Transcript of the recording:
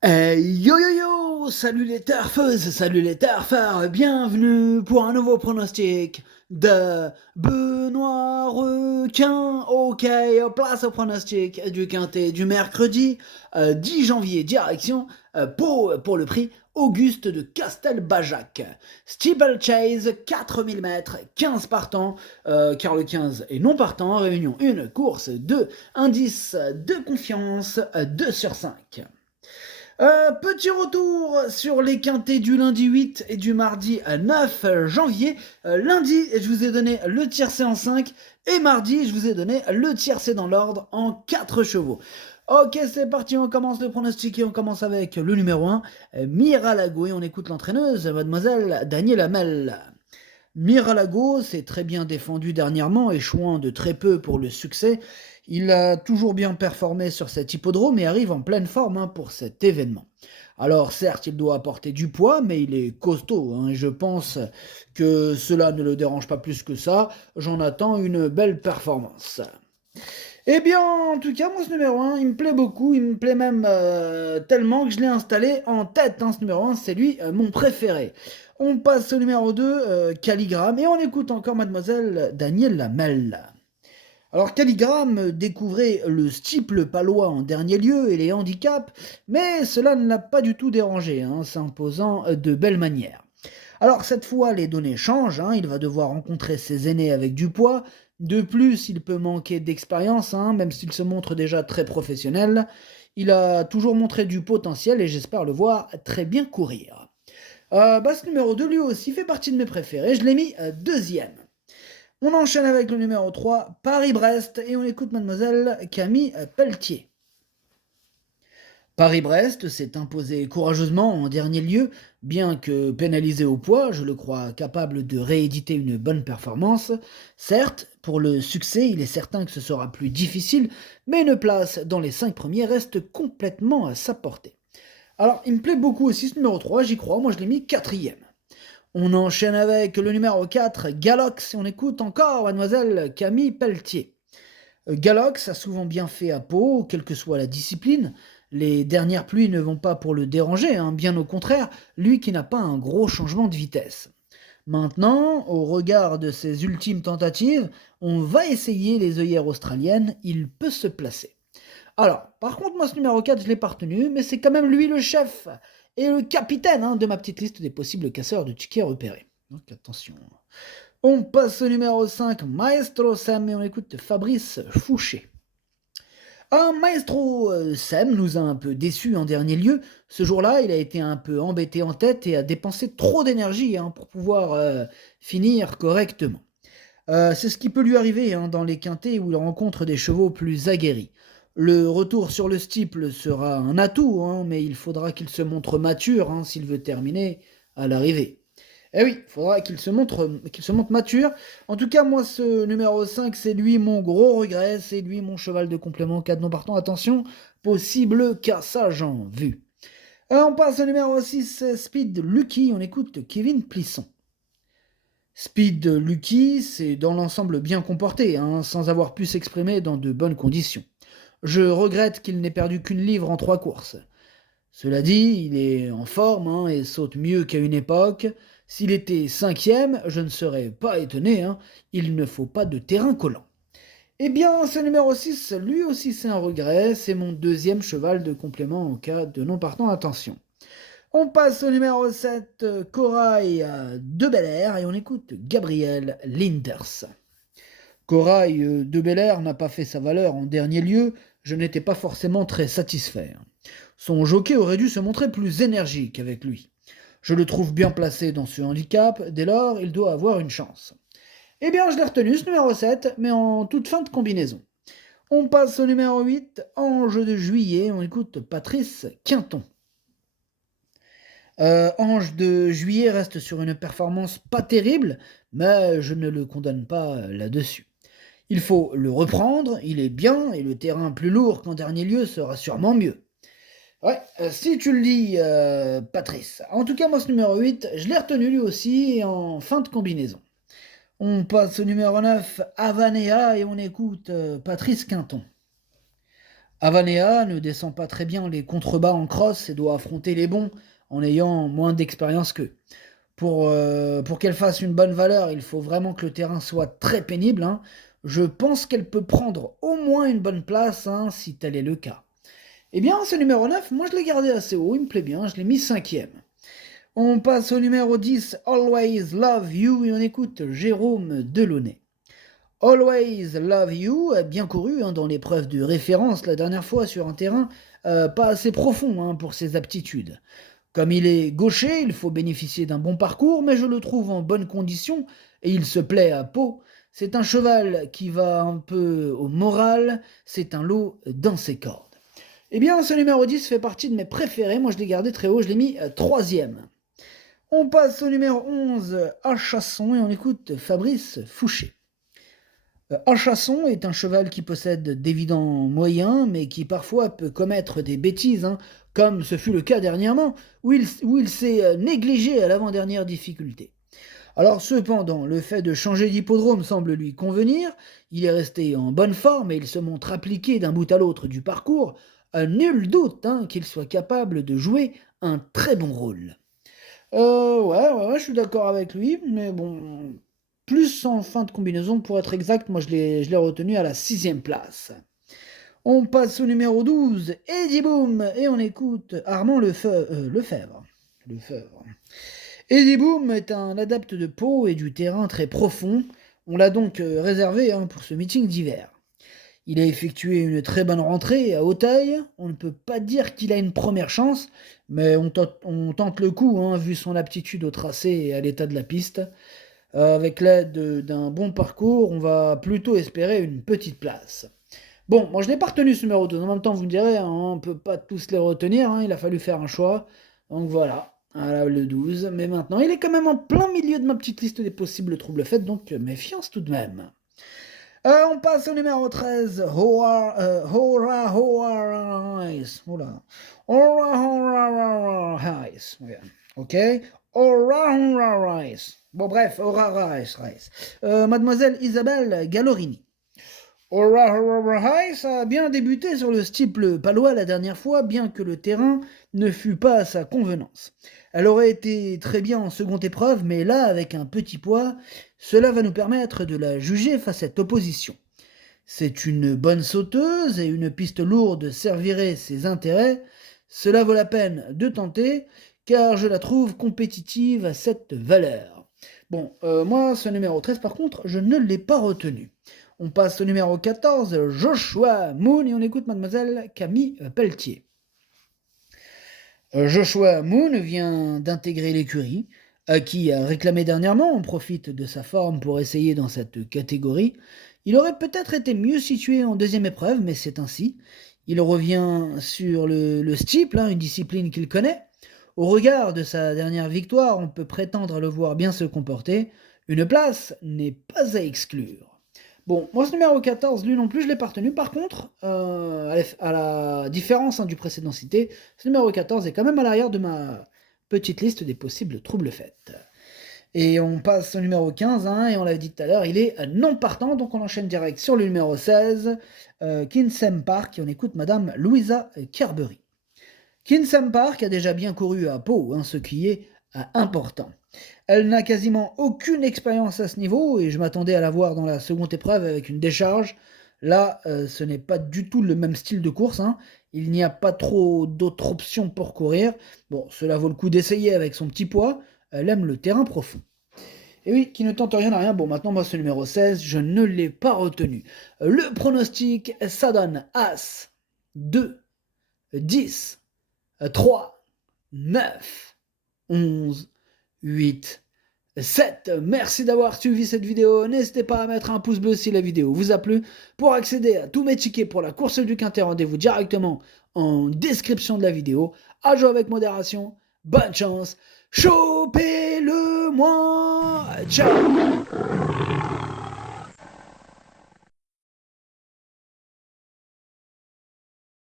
Yo yo yo, salut les turfeuses, salut les turfeurs, bienvenue pour un nouveau pronostic de Benoît Requin. Ok, place au pronostic du quintet du mercredi 10 janvier, direction Pau pour le prix Auguste de Castelbajac. Steeplechase, 4000 mètres, 15 partants, car le 15 est non partant, réunion une course de indice de confiance 2 sur 5. Petit retour sur les quintés du lundi 8 et du mardi 9 janvier. Lundi, je vous ai donné le tiercé en 5 et mardi, je vous ai donné le tiercé dans l'ordre en 4 chevaux. Ok, c'est parti, on commence le pronostic et on commence avec le numéro 1, Miralago, et on écoute l'entraîneuse, mademoiselle Daniela Mel. Miralago s'est très bien défendu dernièrement, échouant de très peu pour le succès. Il a toujours bien performé sur cet hippodrome et arrive en pleine forme pour cet événement. Alors certes, il doit apporter du poids, mais il est costaud. Je pense que cela ne le dérange pas plus que ça. J'en attends une belle performance. Eh bien, en tout cas, moi, ce numéro 1, il me plaît beaucoup. Il me plaît même tellement que je l'ai installé en tête. Ce numéro 1, c'est lui, mon préféré. On passe au numéro 2, Calligramme, et on écoute encore mademoiselle Danielle Lamelle. Alors, Calligramme découvrait le steeple palois en dernier lieu et les handicaps, mais cela ne l'a pas du tout dérangé, s'imposant de belle manière. Alors cette fois, les données changent, il va devoir rencontrer ses aînés avec du poids. De plus, il peut manquer d'expérience, même s'il se montre déjà très professionnel. Il a toujours montré du potentiel et j'espère le voir très bien courir. Ce numéro 2, lui aussi, fait partie de mes préférés. Je l'ai mis deuxième. On enchaîne avec le numéro 3, Paris-Brest, et on écoute mademoiselle Camille Pelletier. Paris-Brest s'est imposé courageusement en dernier lieu, bien que pénalisé au poids, je le crois capable de rééditer une bonne performance. Certes, pour le succès, il est certain que ce sera plus difficile, mais une place dans les 5 premiers reste complètement à sa portée. Alors, il me plaît beaucoup aussi ce numéro 3, j'y crois, moi je l'ai mis quatrième. On enchaîne avec le numéro 4, Galox, et on écoute encore mademoiselle Camille Pelletier. Galox a souvent bien fait à Pau, quelle que soit la discipline. Les dernières pluies ne vont pas pour le déranger, bien au contraire, lui qui n'a pas un gros changement de vitesse. Maintenant, au regard de ses ultimes tentatives, on va essayer les œillères australiennes, il peut se placer. Alors, par contre, moi ce numéro 4, je l'ai pas retenu, mais c'est quand même lui le chef et le capitaine de ma petite liste des possibles casseurs de tickets repérés. Donc attention. On passe au numéro 5, Maestro Sam, et on écoute Fabrice Fouché. Un Maestro Sam nous a un peu déçus en dernier lieu. Ce jour-là, il a été un peu embêté en tête et a dépensé trop d'énergie pour pouvoir finir correctement. C'est ce qui peut lui arriver dans les quintets où il rencontre des chevaux plus aguerris. Le retour sur le steeple sera un atout, mais il faudra qu'il se montre mature s'il veut terminer à l'arrivée. Eh oui, il faudra qu'il se montre mature. En tout cas, moi, ce numéro 5, c'est lui mon gros regret, c'est lui mon cheval de complément, 4 non partant. Attention, possible cassage en vue. On passe au numéro 6, Speed Lucky, on écoute Kevin Plisson. Speed Lucky s'est dans l'ensemble bien comporté, sans avoir pu s'exprimer dans de bonnes conditions. Je regrette qu'il n'ait perdu qu'une livre en 3 courses. Cela dit, il est en forme et saute mieux qu'à une époque. S'il était cinquième, je ne serais pas étonné, il ne faut pas de terrain collant. Eh bien, ce numéro 6, lui aussi c'est un regret, c'est mon deuxième cheval de complément en cas de non partant. Attention. On passe au numéro 7, Corail de Bel Air, et on écoute Gabriel Linders. Corail de Bel Air n'a pas fait sa valeur en dernier lieu, je n'étais pas forcément très satisfait. Son jockey aurait dû se montrer plus énergique avec lui. Je le trouve bien placé dans ce handicap, dès lors il doit avoir une chance. Eh bien, je l'ai retenu, ce numéro 7, mais en toute fin de combinaison. On passe au numéro 8, Ange de Juillet, on écoute Patrice Quinton. Ange de Juillet reste sur une performance pas terrible, mais je ne le condamne pas là-dessus. Il faut le reprendre, il est bien, et le terrain plus lourd qu'en dernier lieu sera sûrement mieux. Ouais, si tu le dis, Patrice. En tout cas, moi, ce numéro 8, je l'ai retenu lui aussi, et en fin de combinaison. On passe au numéro 9, Havanea, et on écoute Patrice Quinton. Avanea ne descend pas très bien les contrebas en cross et doit affronter les bons en ayant moins d'expérience qu'eux. Pour qu'elle fasse une bonne valeur, il faut vraiment que le terrain soit très pénible, hein. Je pense qu'elle peut prendre au moins une bonne place, hein, si tel est le cas. Eh bien, ce numéro 9, moi je l'ai gardé assez haut, il me plaît bien, je l'ai mis cinquième. On passe au numéro 10, Always Love You, et on écoute Jérôme Delaunay. Always Love You a bien couru, hein, dans l'épreuve de référence la dernière fois sur un terrain pas assez profond, hein, pour ses aptitudes. Comme il est gaucher, il faut bénéficier d'un bon parcours, mais je le trouve en bonne condition et il se plaît à Pau. C'est un cheval qui va un peu au moral, c'est un lot dans ses cordes. Eh bien, ce numéro 10 fait partie de mes préférés, moi je l'ai gardé très haut, je l'ai mis troisième. On passe au numéro 11, à Chasson, et on écoute Fabrice Fouché. Chasson est un cheval qui possède d'évidents moyens, mais qui parfois peut commettre des bêtises, hein, comme ce fut le cas dernièrement, où il s'est négligé à l'avant-dernière difficulté. Alors cependant, le fait de changer d'hippodrome semble lui convenir, il est resté en bonne forme et il se montre appliqué d'un bout à l'autre du parcours, nul doute, hein, qu'il soit capable de jouer un très bon rôle. Ouais, je suis d'accord avec lui, mais bon, plus en fin de combinaison, pour être exact, moi je l'ai retenu à la sixième place. On passe au numéro 12, Eddie Boom, et on écoute Armand Lefebvre. Lefebvre. Eddie Boom est un adepte de Pau et du terrain très profond. On l'a donc réservé, hein, pour ce meeting d'hiver. Il a effectué une très bonne rentrée à Hauteuil. On ne peut pas dire qu'il a une première chance, mais on tente le coup, hein, vu son aptitude au tracé et à l'état de la piste. Avec l'aide d'un bon parcours, on va plutôt espérer une petite place. Bon, moi je n'ai pas retenu ce numéro 2. En même temps, vous me direz, hein, on ne peut pas tous les retenir, hein, il a fallu faire un choix. Donc voilà, le 12. Mais maintenant, il est quand même en plein milieu de ma petite liste des possibles troubles faits, donc méfiance tout de même. On passe au numéro 13, Hora Eyes. Oula. Hora Eyes. Ok. Hora Eyes. Bon, bref, Hora Eyes. Mademoiselle Isabelle Gallorini. Hora Eyes a bien débuté sur le steeple palois la dernière fois, bien que le terrain ne fût pas à sa convenance. Elle aurait été très bien en seconde épreuve, mais là, avec un petit poids, cela va nous permettre de la juger face à cette opposition. C'est une bonne sauteuse et une piste lourde servirait ses intérêts. Cela vaut la peine de tenter, car je la trouve compétitive à cette valeur. Bon, moi, ce numéro 13, par contre, je ne l'ai pas retenu. On passe au numéro 14, Joshua Moon, et on écoute mademoiselle Camille Pelletier. Joshua Moon vient d'intégrer l'écurie, qui a réclamé dernièrement. On profite de sa forme pour essayer dans cette catégorie. Il aurait peut-être été mieux situé en deuxième épreuve, mais c'est ainsi. Il revient sur le steeple, hein, une discipline qu'il connaît. Au regard de sa dernière victoire, on peut prétendre à le voir bien se comporter. Une place n'est pas à exclure. Bon, moi ce numéro 14, lui non plus, je l'ai pas retenu. Par contre, à la différence, hein, du précédent cité, ce numéro 14 est quand même à l'arrière de ma petite liste des possibles troubles faits. Et on passe au numéro 15, hein, et on l'a dit tout à l'heure, il est non partant, donc on enchaîne direct sur le numéro 16, Kinsem Park, et on écoute Madame Louisa Kerbery. Kinsem Park a déjà bien couru à Pau, hein, ce qui est important. Elle n'a quasiment aucune expérience à ce niveau, et je m'attendais à la voir dans la seconde épreuve avec une décharge. Là, ce n'est pas du tout le même style de course, hein. Il n'y a pas trop d'autres options pour courir. Bon, cela vaut le coup d'essayer avec son petit poids. Elle aime le terrain profond. Et oui, qui ne tente rien à rien. Bon, maintenant, moi, ce numéro 16, je ne l'ai pas retenu. Le pronostic, ça donne As, 2, 10, 3, 9, 11, 8, 7. Merci d'avoir suivi cette vidéo. N'hésitez pas à mettre un pouce bleu si la vidéo vous a plu. Pour accéder à tous mes tickets pour la course du Quintet, rendez-vous directement en description de la vidéo. À jouer avec modération. Bonne chance. Chopez-le-moi. Ciao.